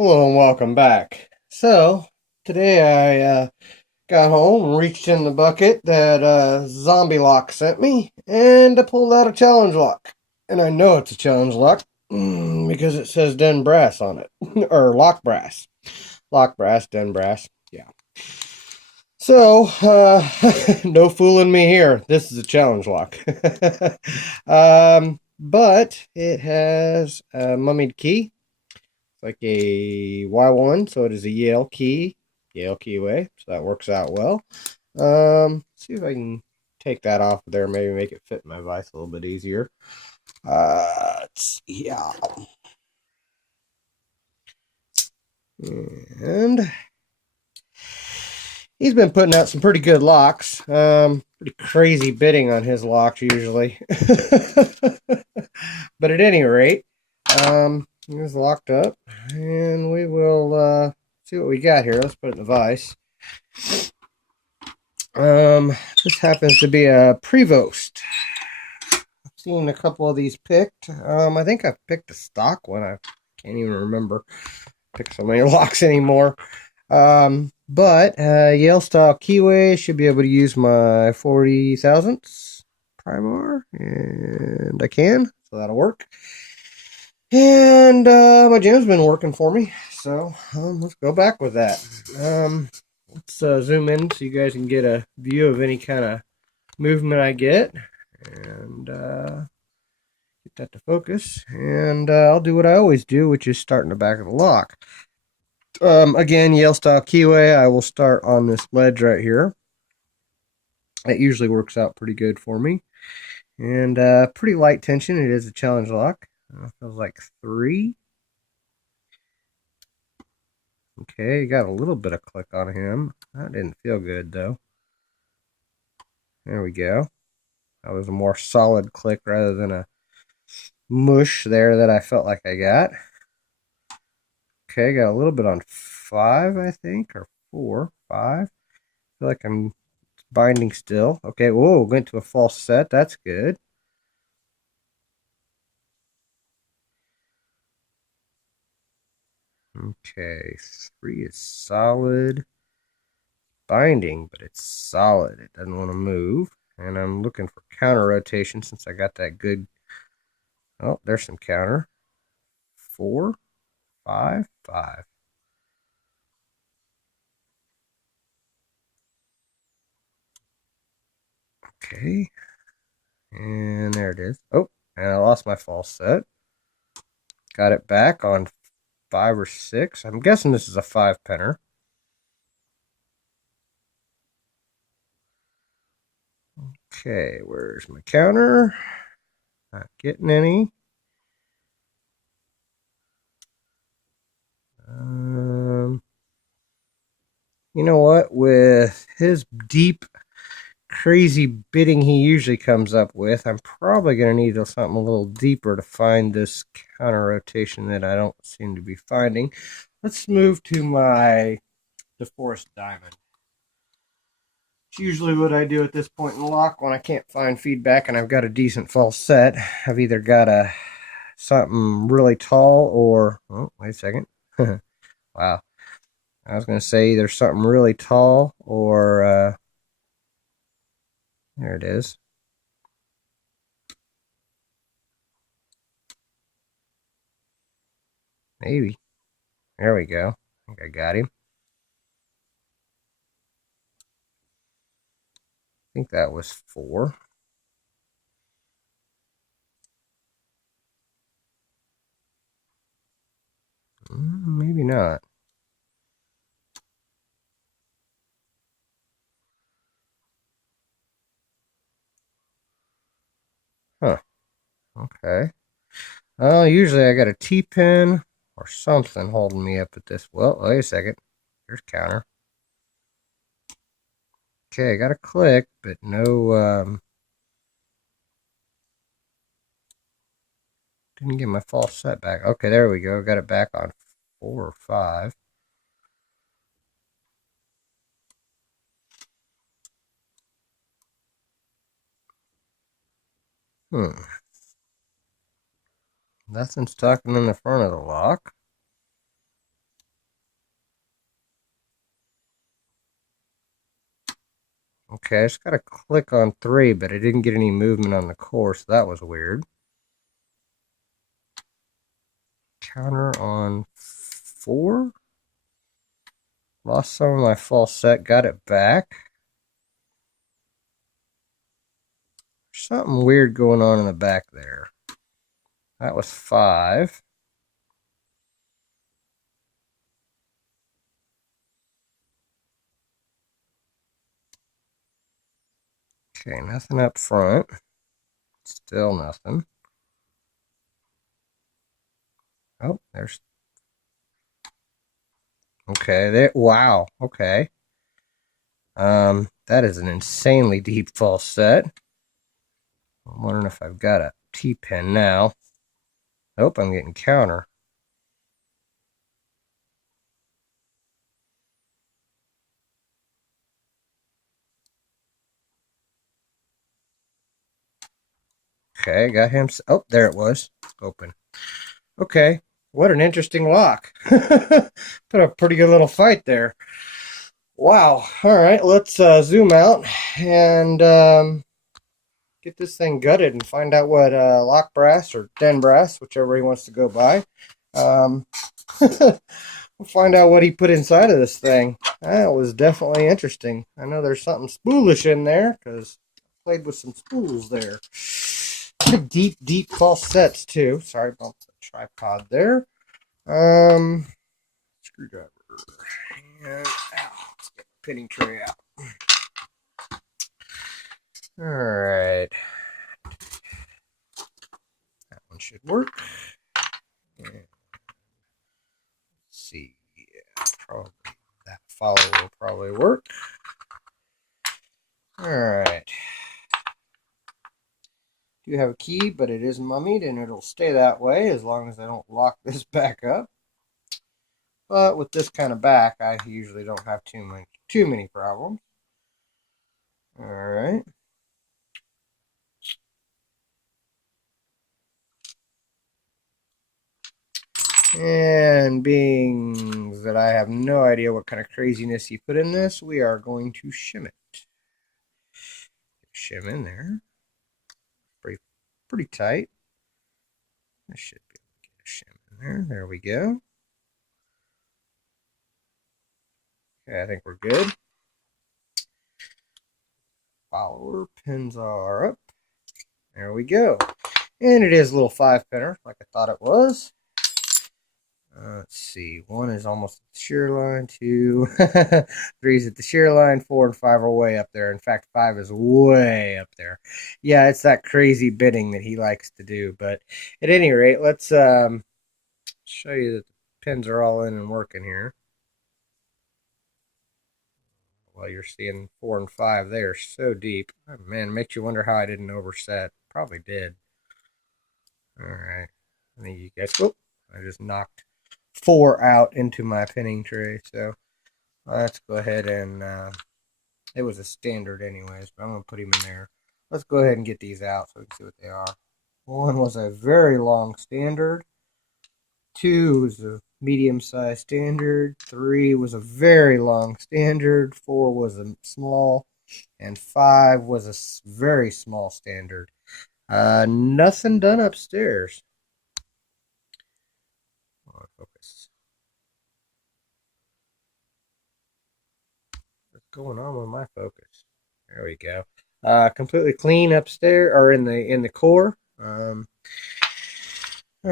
Hello and welcome back. So, today I got home and reached in the bucket that Zombie Lock sent me, and I pulled out a challenge lock. And I know it's a challenge lock because it says Den Brass on it. Or Lock Brass. Lock Brass, Den Brass. Yeah. So, no fooling me here. This is a challenge lock. But it has a mummied key like a Y1, so it is a Yale keyway, so that works out well. See if I can take that off of there, maybe make it fit in my vise a little bit easier. Let's see, yeah. And he's been putting out some pretty good locks. Pretty crazy bidding on his locks usually. But at any rate, he's locked up, and we will see what we got here. Let's put it in the vise. This happens to be a Prevost. I've seen a couple of these picked. I think I picked a stock one. I can't even remember. Pick so many locks anymore. But Yale style keyway, should be able to use my 40 thousandths Primar, and I can, so that'll work. And my jam's been working for me, so let's go back with that. Let's zoom in so you guys can get a view of any kind of movement I get, and get that to focus. And I'll do what I always do, which is start in the back of the lock. Again, Yale style keyway. I will start on this ledge right here. That usually works out pretty good for me. And pretty light tension. It is a challenge lock. Feels like 3. Okay, got a little bit of click on him. That didn't feel good though. There we go. That was a more solid click rather than a mush there that I felt like I got. Okay, got a little bit on 5, I think, or 4, 5. I feel like I'm binding still. Okay, whoa, went to a false set. That's good. Okay, 3 is solid. Binding, but it's solid. It doesn't want to move. And I'm looking for counter rotation since I got that good. Oh, there's some counter. 4, 5, 5. Okay. And there it is. Oh, and I lost my false set. Got it back on 5 or 6. I'm guessing this is a 5-penner. Okay, where's my counter? Not getting any. You know what? With his deep, crazy bidding he usually comes up with, I'm probably going to need something a little deeper to find this counter rotation that I don't seem to be finding. Let's move to my DeForest Diamond. It's usually what I do at this point in the lock when I can't find feedback and I've got a decent false set. I've either got something really tall or, oh, wait a second. Wow. I was going to say either something really tall or, there it is. Maybe. There we go. I think I got him. I think that was 4. Maybe not. Huh. Okay. Well, usually I got a T-pin or something holding me up at this. Well, wait a second. There's counter. Okay, I got a click, but no, didn't get my false set back. Okay, there we go. Got it back on 4 or 5. Hmm. Nothing's tucking in the front of the lock. Okay, I just got to click on 3, but I didn't get any movement on the core, so that was weird. Counter on 4. Lost some of my false set, got it back. Something weird going on in the back there. That was 5. Okay, nothing up front. Still nothing. Oh, there's... Okay, there... Wow, okay. That is an insanely deep false set. I'm wondering if I've got a T-pin now. Nope, I'm getting counter. Okay, got him. Oh, there it was. Open. Okay, what an interesting lock. Put a pretty good little fight there. Wow. All right, let's zoom out and get this thing gutted and find out what lock brass or den brass, whichever he wants to go by. We'll find out what he put inside of this thing. That was definitely interesting. I know there's something spoolish in there because I played with some spools there. Deep, deep false sets too. Sorry about the tripod there. Screwdriver. And let's get the pinning tray out. All right. That one should work. And let's see. Yeah, probably that follow will probably work. All right. Do have a key, but it is mummied, and it'll stay that way as long as I don't lock this back up. But with this kind of back, I usually don't have too many problems. All right. And being that I have no idea what kind of craziness he put in this, we are going to shim it. Shim in there. Pretty tight. I should be able to get a shim in there. There we go. Okay, I think we're good. Follower pins are up. There we go. And it is a little 5-pinner, like I thought it was. Let's see. 1 is almost at the shear line. 2, 3 is at the shear line. 4 and 5 are way up there. In fact, 5 is way up there. Yeah, it's that crazy bitting that he likes to do. But at any rate, let's show you that the pins are all in and working here. Well, you're seeing 4 and 5. They are so deep. Oh, man, it makes you wonder how I didn't overset. Probably did. All right. I think you guys... Whoop, I just knocked 4 out into my pinning tray. So let's go ahead and... it was a standard anyways, but I'm going to put him in there. Let's go ahead and get these out so we can see what they are. 1 was a very long standard. 2 was a medium-sized standard. 3 was a very long standard. 4 was a small. And 5 was a very small standard. Nothing done upstairs. Focus. What's going on with my focus? There we go. Completely clean upstairs or in the core. All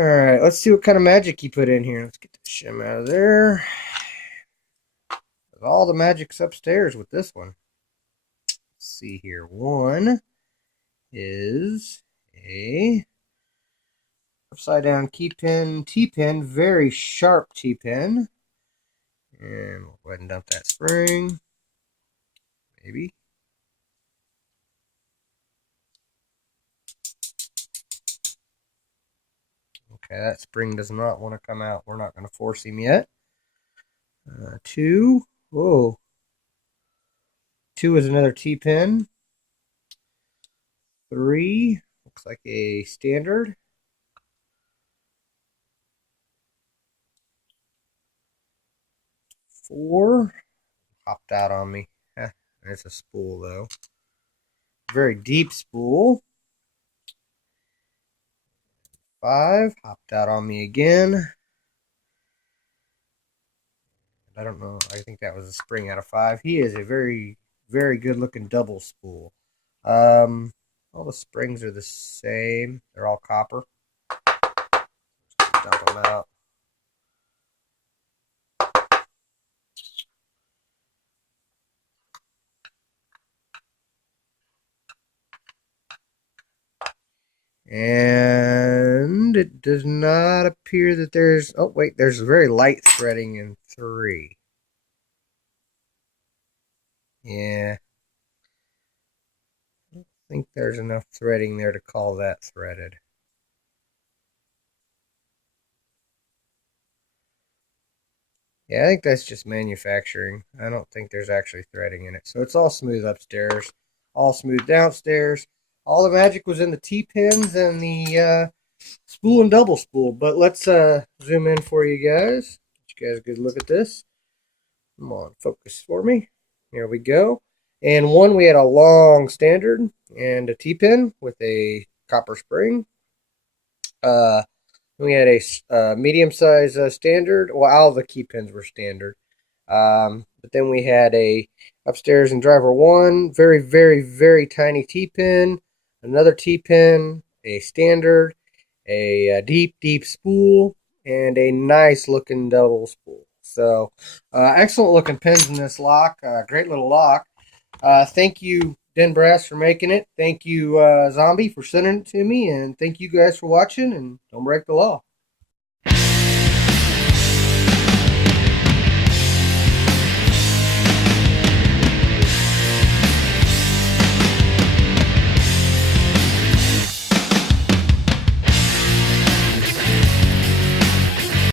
right, let's see what kind of magic he put in here. Let's get the shim out of there. All the magic's upstairs with this one. Let's see here. 1 is a upside down key pin, T-pin, very sharp T-pin. And we'll go ahead and dump that spring. Maybe. Okay, that spring does not want to come out. We're not going to force him yet. 2. Whoa. 2 is another T-pin. 3 looks like a standard. 4 popped out on me. There It's a spool though. Very deep spool. 5 hopped out on me again. I don't know. I think that was a spring out of 5. He is a very, very good looking double spool. All the springs are the same. They're all copper. Dump them out. And it does not appear that there's... Oh, wait. There's very light threading in 3. Yeah. I don't think there's enough threading there to call that threaded. Yeah, I think that's just manufacturing. I don't think there's actually threading in it. So it's all smooth upstairs, all smooth downstairs. All the magic was in the T-pins and the spool and double spool. But let's zoom in for you guys. Get you guys a good look at this. Come on, focus for me. Here we go. And one, we had a long standard and a T-pin with a copper spring. We had a medium-size standard. Well, all the key pins were standard. But then we had a upstairs in driver 1, very, very, very tiny T-pin, another T-pin, a standard, a deep, deep spool, and a nice-looking double spool. So, excellent-looking pins in this lock. Great little lock. Thank you, Den Brass, for making it. Thank you, Zombie, for sending it to me. And thank you guys for watching. And don't break the law.